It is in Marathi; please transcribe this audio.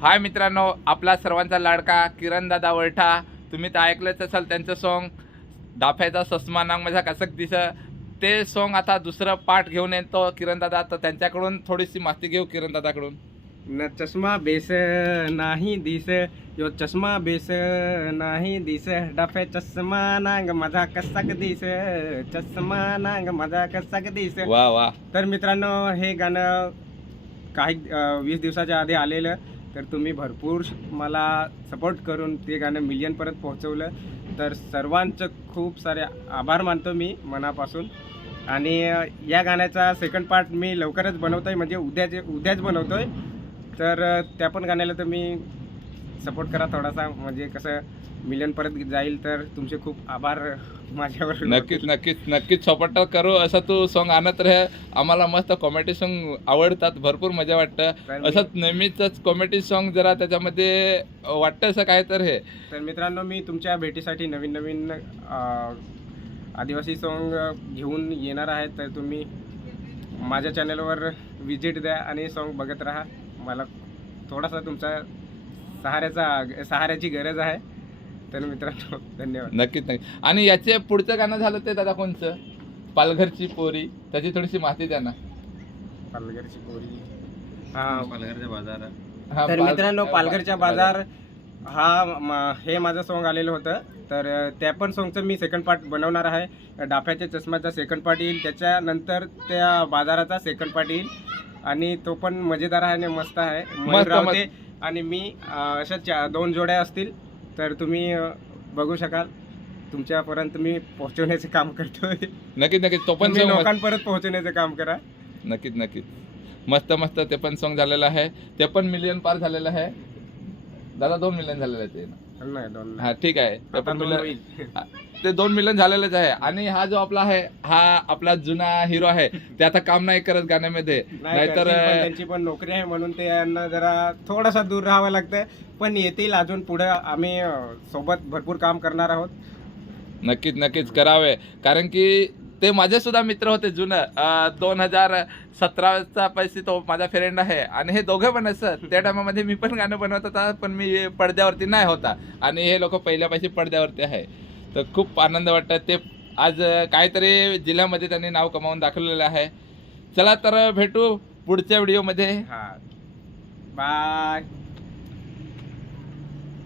हाय मित्रांनो आपला सर्वांचा लाडका किरण दादा वळठा. तुम्ही तर ऐकलंच असाल त्यांचं सॉन्ग डाफ्याचा सस्मा नांग माझा कसक दिस. ते सॉन्ग आता दुसरं पार्ट घेऊन येतो किरण दादा. तर त्यांच्याकडून थोडीशी माहिती घेऊ किरण दादाकडून. न चष्मा बेस नाही दिस. यो चष्मा बेस नाही दिस. डफे चष्मा नांग माझा कसाक दिस. चष्मा नांग माझा कसाक दिस. वा वा. तर मित्रांनो हे गाणं काही वीस दिवसाच्या आधी आलेलं. तर तुम्ही भरपूर मला सपोर्ट करून ते गाणं मिलियनपर्यंत पोहोचवलं. तर सर्वांचं खूप सारे आभार मानतो मी मनापासून. आणि या गाण्याचा सेकंड पार्ट मी लवकरच बनवतो आहे म्हणजे उद्याच उद्याच आहे तर त्या पण गाण्याला तुम्ही सपोर्ट करा थोडासा. म्हणजे कसं मिलियनपर्यंत जाईल तर तुमचे खूप आभार माझ्यावर. नक्कीच नक्कीच नक्कीच सपोर्ट करू. असं तू सॉन्ग आणत राह. आम्हाला मस्त कॉमेडी सॉन्ग आवडतात. भरपूर मजा वाटतं. असंच नेहमीच कॉमेडी सॉन्ग जरा त्याच्यामध्ये वाटतं असं काय तर हे. तर मित्रांनो मी तुमच्या भेटीसाठी नवीन नवीन आदिवासी सॉन्ग घेऊन येणार आहे. तर तुम्ही माझ्या चॅनलवर विजिट द्या आणि सॉन्ग बघत राहा. मला थोडासा तुमचा सहाऱ्याचा सहाऱ्याची गरज आहे. तर मित्रांनो धन्यवाद. नक्कीच नक्की आणि याचे पुढचं गाणं झालं ते दादा कोणचं? पालघरची पोरी. त्याची थोडीशी माहिती द्या ना. पालघरची पोरी. हां. पालघरच्या बाजार. हा, तर पाल- मित्रांनो पालघरच्या बाजार हा म- हे माझं सॉन्ग आलेलं होतं. तर अ, त्या पण सॉन्गचं मी सेकंड पार्ट बनवणार आहे. डाफ्याच्या चष्म्याचा सेकंड पार्ट येईल. त्याच्यानंतर त्या बाजाराचा सेकंड पार्ट येईल. आणि तो पण मजेदार आहे आणि मस्त आहे. मयूर मस्त. रावते आणि मी अशा चा दोन जोड्या असतील तर तुम्ही बघू शकाल. तुमच्यापर्यंत मी पोहोचवण्याचं काम करतोय. नक्कीच नक्कीच. तो पण तुम्ही लोकांपर्यंत पोहोचवण्याचं काम करा. नक्कीच नक्कीच. मस्त मस्त ते पण सॉन्ग झालेलं आहे. ते पण मिलियन पार झालेलं आहे. दादा दोन मिलियन झालेलं आहे ते. ना. नाही दोन हा ठीक आहे. ते आता पण दोन मिलियन होईल. ते दोन मिलियन झालेलेच आहे. आणि हा जो आपला आहे हा आपला जुना हिरो आहे ते आता काम नाही करत गाण्यामध्ये. नाही नाहीतर त्यांची पण नोकरी आहे म्हणून ते यांना जरा थोडासा दूर राहावं लागतं पण येतील अजून पुढे. आम्ही सोबत भरपूर काम करणार आहोत. नक्कीच नक्कीच करावे. कारण की ते माझे सुद्धा मित्र होते जुनं. दोन हजार सतराचा पैसे तो माझा फ्रेंड आहे. आणि हे दोघे पण असत त्या टायमामध्ये मी पण गाणं बनवत होता पण मी पडद्यावरती नाही होता. आणि हे लोक पहिल्यापाशी पडद्यावरती आहे. तर खूप आनंद वाटतं. ते आज काहीतरी जिल्ह्यामध्ये त्यांनी नाव कमावून दाखवलेलं आहे. चला तर भेटू पुढच्या व्हिडिओमध्ये. हां. बाय.